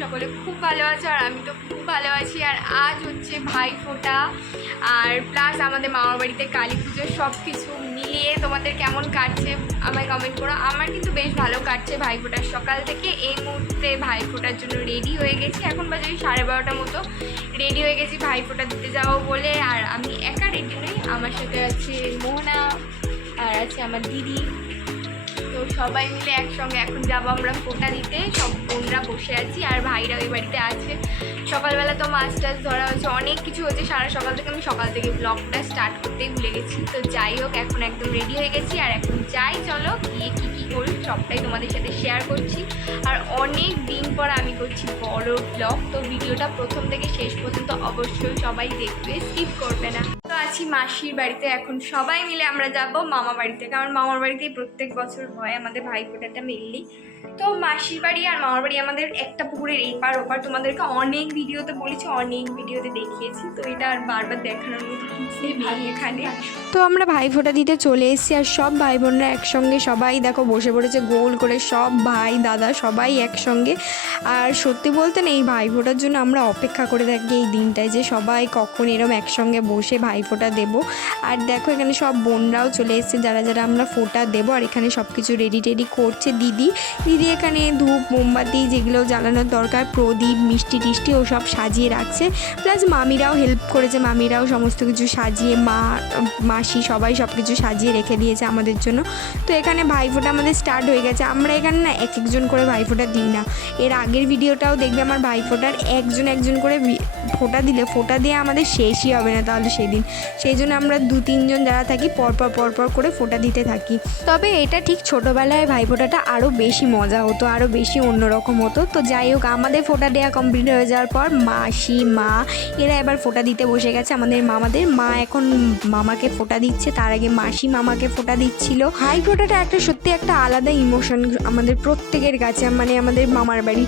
সকলে খুব ভালো আছো আর আমি তো খুব ভালো আছি। আর আজ হচ্ছে ভাই ফোটা। আর প্লাস আমাদের মামার বাড়িতে কালী পুজো সব কিছু মিলিয়ে তোমাদের কেমন কাটছে আমায় কমেন্ট করো। আমার কিন্তু বেশ ভালো কাটছে ভাই ফোটার সকাল থেকে এই মুহূর্তে ভাই ফোটার জন্য রেডি হয়ে গেছি। এখন বাজে ওই সাড়ে বারোটার মতো। রেডি হয়ে গেছি ভাই ফোটা দিতে যাব বলে। আর আমি একা রেডি নই। আমার সাথে আছে মোহনা, আর আছে আমার দিদি। তো সবাই মিলে একসঙ্গে এখন যাব আমরা ফোটা দিতে। সব বোনরা বসে আছি আর ভাইরা ওই বাড়িতে আছে। সকালবেলা তো মাছ টাছ ধরা হয়েছে, অনেক কিছু হয়েছে। সারা সকাল থেকে আমি সকাল থেকে ব্লগটা স্টার্ট করতেই ভুলে গেছি। তো যাই হোক, এখন একদম রেডি হয়ে গেছি। আর এখন যাই, চলো গিয়ে কী কী করি, সবটাই তোমাদের সাথে শেয়ার করছি। আর অনেক দিন পর আমি করছি বড় ব্লগ তো ভিডিওটা প্রথম থেকে শেষ পর্যন্ত অবশ্যই সবাই দেখবে স্কিপ করবে না। আছি মাসির বাড়িতে। এখন সবাই মিলে আমরা যাব মামা বাড়িতে। কারণ মামার বাড়িতেই প্রত্যেক বছর হয় আমাদের ভাইফোঁটাটা মেনলি। তো মাসির বাড়ি আর মামার বাড়ি আমাদের একটা পুকুরের এপার ওপার। তোমাদেরকে অনেক ভিডিওতে বলেছি, অনেক ভিডিওতে দেখিয়েছি। তো এটা আর বারবার দেখানোর মতো কিছুই নেই এখানে। তো আমরা ভাই ফোঁটা দিতে চলে এসেছি আর সব ভাই বোনরা একসঙ্গে সবাই দেখো বসে পড়েছে গোল করে। সব ভাই, দাদা সবাই একসঙ্গে। আর সত্যি বলতে না, এই ভাই ফোঁটার জন্য আমরা অপেক্ষা করে থাকি এই দিনটায় যে সবাই কখন এরম একসঙ্গে বসে ভাই ফোঁটা দেবো। আর দেখো এখানে সব বোনরাও চলে এসেছে, যারা যারা আমরা ফোঁটা দেবো। আর এখানে সব কিছু রেডি টেডি করছে দিদি। দিদি এখানে ধূপ, মোমবাতি যেগুলো জ্বালানোর দরকার, প্রদীপ, মিষ্টি টিষ্টি ও সব সাজিয়ে রাখছে। প্লাস মামিরাও হেল্প করেছে, মামিরাও সমস্ত কিছু সাজিয়ে, মা, মাসি সবাই সব কিছু সাজিয়ে রেখে দিয়েছে আমাদের জন্য। তো এখানে ভাইফোঁটা আমাদের স্টার্ট হয়ে গেছে। আমরা এখানে না এক একজন করে ভাইফোঁটা দিই না। এর আগের ভিডিওটাও দেখবে আমার ভাইফোঁটার একজন একজন করে ফোঁটা দিলে, ফোঁটা দিয়ে আমাদের শেষই হবে না তাহলে সেদিন। সেই জন্য আমরা দু, তিনজন যারা থাকি, পরপর পরপর করে ফোঁটা দিতে থাকি। তবে এটা ঠিক ছোটোবেলায় ভাই ভাইফোঁটাটা আরও বেশি মজা হতো, আরও বেশি অন্যরকম হতো। তো যাই হোক, আমাদের ফোঁটা দেওয়া কমপ্লিট হয়ে যাওয়ার পর মাসি, মা, এরা এবার ফোঁটা দিতে বসে গেছে আমাদের মামাদের। মা এখন মামাকে ফোঁটা দিচ্ছে, তার আগে মাসি মামাকে ফোঁটা দিচ্ছিল। ভাই ফোঁটাটা একটা সত্যি একটা আলাদা ইমোশন আমাদের প্রত্যেকের কাছে মানে আমাদের মামার বাড়ি।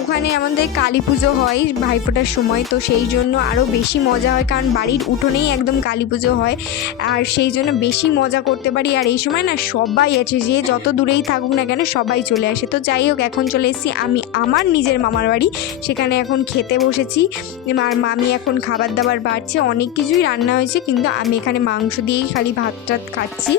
ওখানে আমাদের কালী পুজো হয় ভাইফোঁটার সময়, তো সেই জন্য আরও বেশি মজা হয়, কারণ বাড়ির উঠোনেই একদম কালী পুজো হয়। আর সেই জন্য বেশি মজা করতে পারি। আর এই সময় না সবাই আছে, যে যত দূরেই থাকুক না কেন সবাই চলে আসে। তো যাই হোক, এখন চলে এসেছি আমি আমার নিজের মামার বাড়ি। সেখানে এখন খেতে বসেছি। আর মামি এখন খাবার দাবার বাড়ছে। অনেক কিছুই রান্না হয়েছে, কিন্তু আমি এখানে মাংস দিয়েই খালি ভাত টাত খাচ্ছি।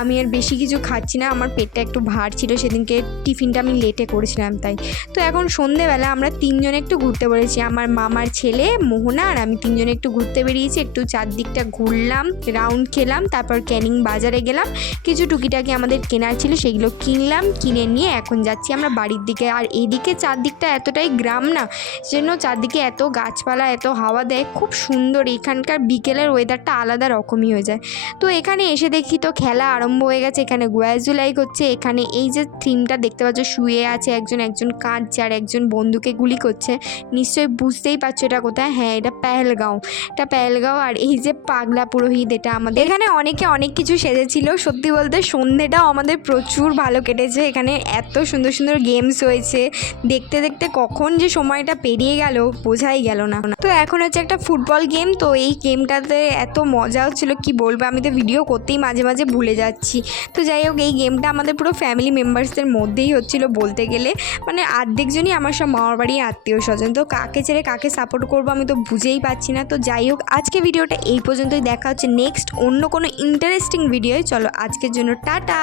আমি আর বেশি কিছু খাচ্ছি না। আমার পেটটা একটু ভার ছিল, সেদিনকে টিফিনটা আমি লেটে করেছিলাম, তাই। তো এখন সন্ধেবেলা আমরা তিনজনে একটু ঘুরতে বেরিয়েছি আমার মামার ছেলে মোহনা আর আমি তিনজনে একটু ঘুরতে বেরিয়েছি, একটু চারদিকটা ঘুরলাম রাউন্ড খেলাম, তারপর ক্যানিং বাজারে গেলাম। কিছু টুকিটাকি আমাদের কেনার ছিল, সেগুলো কিনলাম, কিনে নিয়ে এখন যাচ্ছি আমরা বাড়ির দিকে। আর এদিকে চারদিকটা এতটাই গ্রাম না সেজন্য চারদিকে এত গাছপালা, এত হাওয়া দেয়, খুব সুন্দর। এখানকার বিকেলের ওয়েদারটা আলাদা রকমই হয়ে যায়। তো এখানে এসে দেখি তো খেলা আরম্ভ হয়ে গেছে, এখানে গোয়াজুলাই করছে, এখানে এই যে থিমটা দেখতে পাচ্ছ, শুয়ে আছে একজন একজন কাঁদছে, আর একজন বন্ধুকে গুলি করছে। নিশ্চয়ই বুঝতেই পারছ এটা কোথায় হ্যাঁ এটা পেহেলগাঁও। এটা পেহেলগাঁও আর এই যে পাগলা পুরোহিত, এটা আমাদের এখানে অনেকে অনেক কিছু সেজেছিল। সত্যি বলতে সন্ধেটাও আমাদের প্রচুর ভালো কেটেছে। এখানে এত সুন্দর সুন্দর গেমস হয়েছে। দেখতে দেখতে কখন যে সময়টা পেরিয়ে গেল, বোঝাই গেল না। তো এখন হচ্ছে একটা ফুটবল গেম। তো এই গেমটাতে এত মজা হচ্ছিল কি বলব, আমি তো ভিডিও করতেই মাঝে মাঝে ভুলে যাচ্ছি। তো যাই হোক, এই গেমটা আমাদের পুরো ফ্যামিলি মেম্বার্সদের মধ্যেই হচ্ছিল বলতে গেলে। মানে অর্ধেকজনই আমার সব মামার বাড়ি আত্মীয় স্বজন তো কাকে ছেড়ে কাকে সাপোর্ট করব আমি তো বুঝেই পাচ্ছি না। তো যাই হোক, আজকে ভিডিওটা এই পর্যন্তই। দেখা হচ্ছে নেক্সট অন্য কোনো ইন্টারেস্টিং ভিডিওয় চলো, আজকের জন্য টাটা!